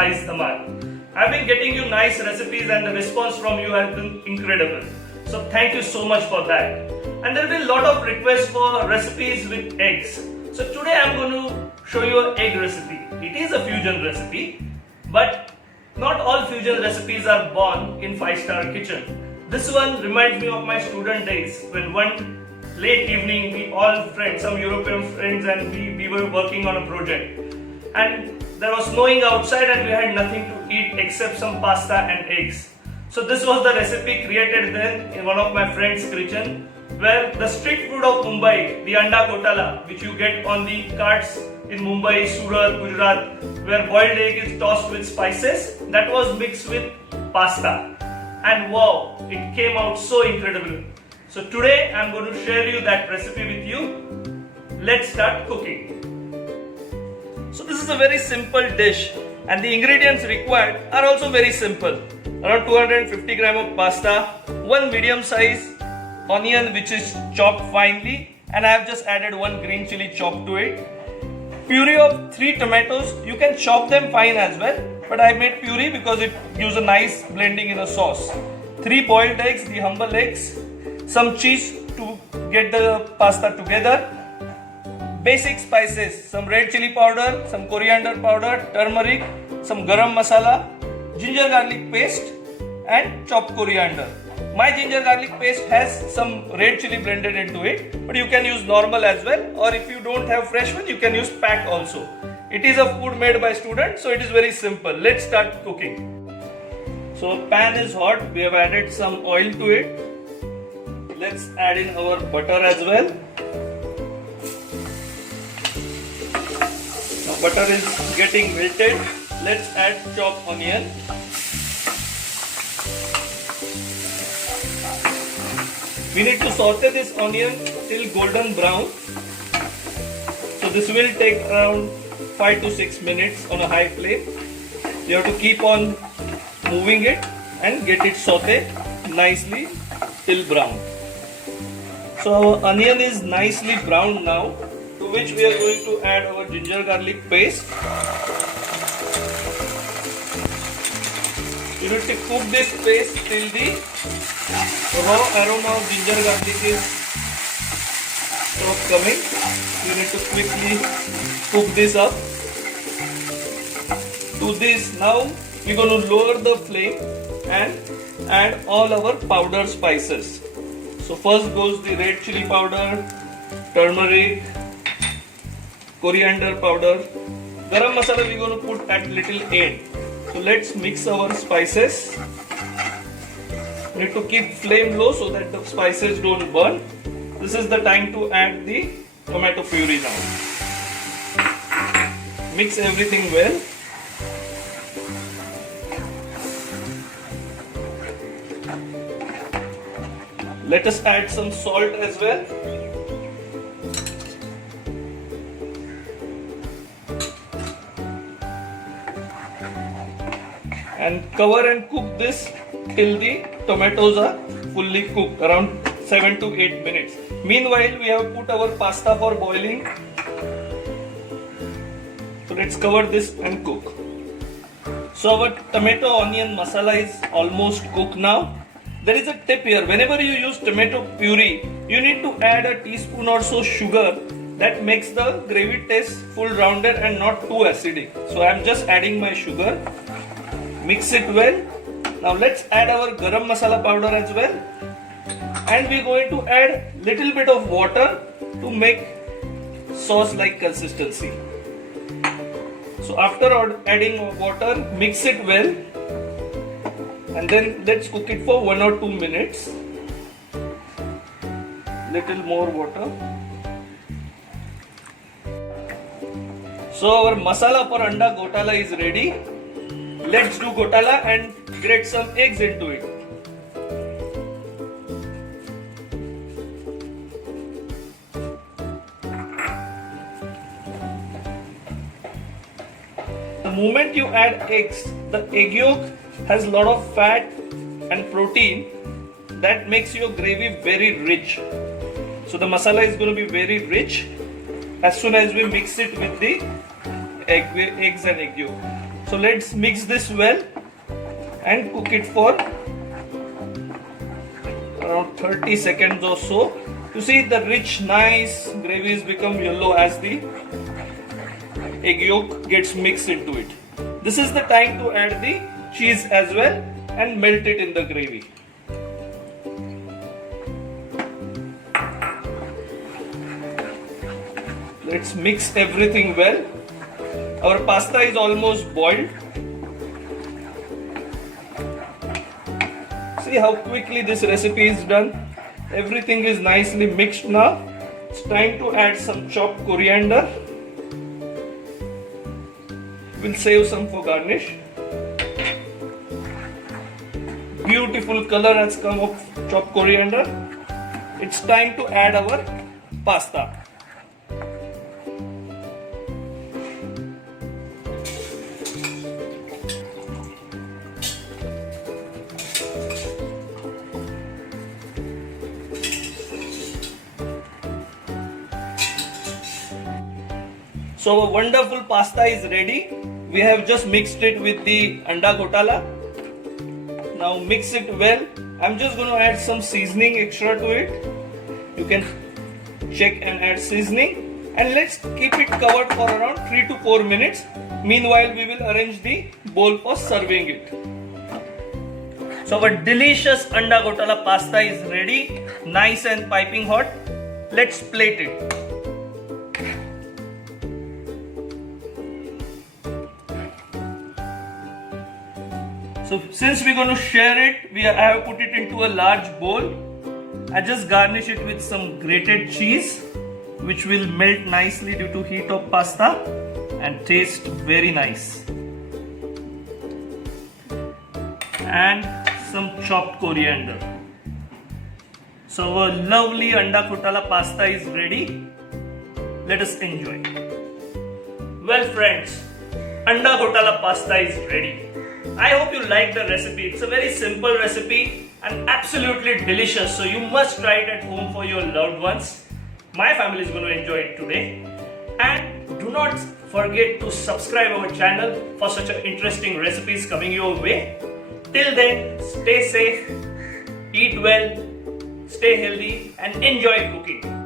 Spice Dhamal. I've been getting you nice recipes and the response from you has been incredible. So thank you so much for that. And there will be a lot of requests for recipes with eggs. So today I'm going to show you an egg recipe. It is a fusion recipe, but not all fusion recipes are born in 5-star kitchen. This one reminds me of my student days when one late evening we all friends, some European friends, and we were working on a project. And there was snowing outside and we had nothing to eat except some pasta and eggs. So this was the recipe created then in one of my friend's kitchen, where the street food of Mumbai, the anda gotala, which you get on the carts in Mumbai, Surat, Gujarat, where boiled egg is tossed with spices, that was mixed with pasta. And wow, it came out so incredible. So today I am going to share you that recipe with you. Let's start cooking. So this is a very simple dish and the ingredients required are also very simple. Around 250 gram of pasta, one medium size onion which is chopped finely, and I have just added one green chili chopped to it. Puree of 3 tomatoes, you can chop them fine as well, but I made puree because it gives a nice blending in a sauce. 3 boiled eggs, the humble eggs, some cheese to get the pasta together. Basic spices, some red chili powder, some coriander powder, turmeric, some garam masala, ginger garlic paste and chopped coriander. My ginger garlic paste has some red chili blended into it, but you can use normal as well, or if you don't have fresh one, you can use pack also. It is a food made by students, so it is very simple. Let's start cooking. So pan is hot, we have added some oil to it. Let's add in our butter as well. Now butter is getting melted. Let's add chopped onion. We need to saute this onion till golden brown. So this will take around 5 to 6 minutes on a high flame. You have to keep on moving it and get it sauteed nicely till brown. So our onion is nicely browned now, to which we are going to add our ginger garlic paste. You need to cook this paste till the raw aroma of ginger garlic is sort of coming. You need to quickly cook this up. To this, now we're going to lower the flame and add all our powder spices. So first goes the red chili powder, turmeric, coriander powder. Garam masala we're going to put at little end. So let's mix our spices. Need to keep flame low so that the spices don't burn. This is the time to add the tomato puree now. Mix everything well. Let us add some salt as well. And cover and cook this till the tomatoes are fully cooked, around 7 to 8 minutes. Meanwhile, we have put our pasta for boiling. So let's cover this and cook. So our tomato onion masala is almost cooked now. There is a tip here. Whenever you use tomato puree, you need to add a teaspoon or so sugar. That makes the gravy taste full rounded and not too acidic. So I am just adding my sugar. Mix it well. Now let's add our garam masala powder as well. And we're going to add little bit of water to make sauce like consistency. So after adding water, mix it well. And then let's cook it for 1 or 2 minutes. Little more water. So our masala for anda gotala is ready. Let's do gotala and grate some eggs into it. The moment you add eggs, the egg yolk has a lot of fat and protein that makes your gravy very rich. So the masala is going to be very rich as soon as we mix it with the eggs and egg yolk. So let's mix this well and cook it for around 30 seconds or so. You see the rich, nice gravy has become yellow as the egg yolk gets mixed into it. This is the time to add the cheese as well and melt it in the gravy. Let's mix everything well. Our pasta is almost boiled. See how quickly this recipe is done. Everything is nicely mixed now. It's time to add some chopped coriander. We'll save some for garnish. Beautiful color has come of chopped coriander. It's time to add our pasta. So our wonderful pasta is ready. We have just mixed it with the anda gotala. Now mix it well. I'm just going to add some seasoning extra to it. You can check and add seasoning. And let's keep it covered for around 3 to 4 minutes. Meanwhile, we will arrange the bowl for serving it. So our delicious anda gotala pasta is ready. Nice and piping hot. Let's plate it. So since we're going to share it, I have put it into a large bowl. I just garnish it with some grated cheese, which will melt nicely due to heat of pasta and taste very nice. And some chopped coriander. So our lovely anda gotala pasta is ready. Let us enjoy. Well friends, anda gotala pasta is ready. I hope you like the recipe. It's a very simple recipe and absolutely delicious. So you must try it at home for your loved ones. My family is going to enjoy it today. And do not forget to subscribe our channel for such an interesting recipes coming your way. Till then, stay safe, eat well, stay healthy and enjoy cooking.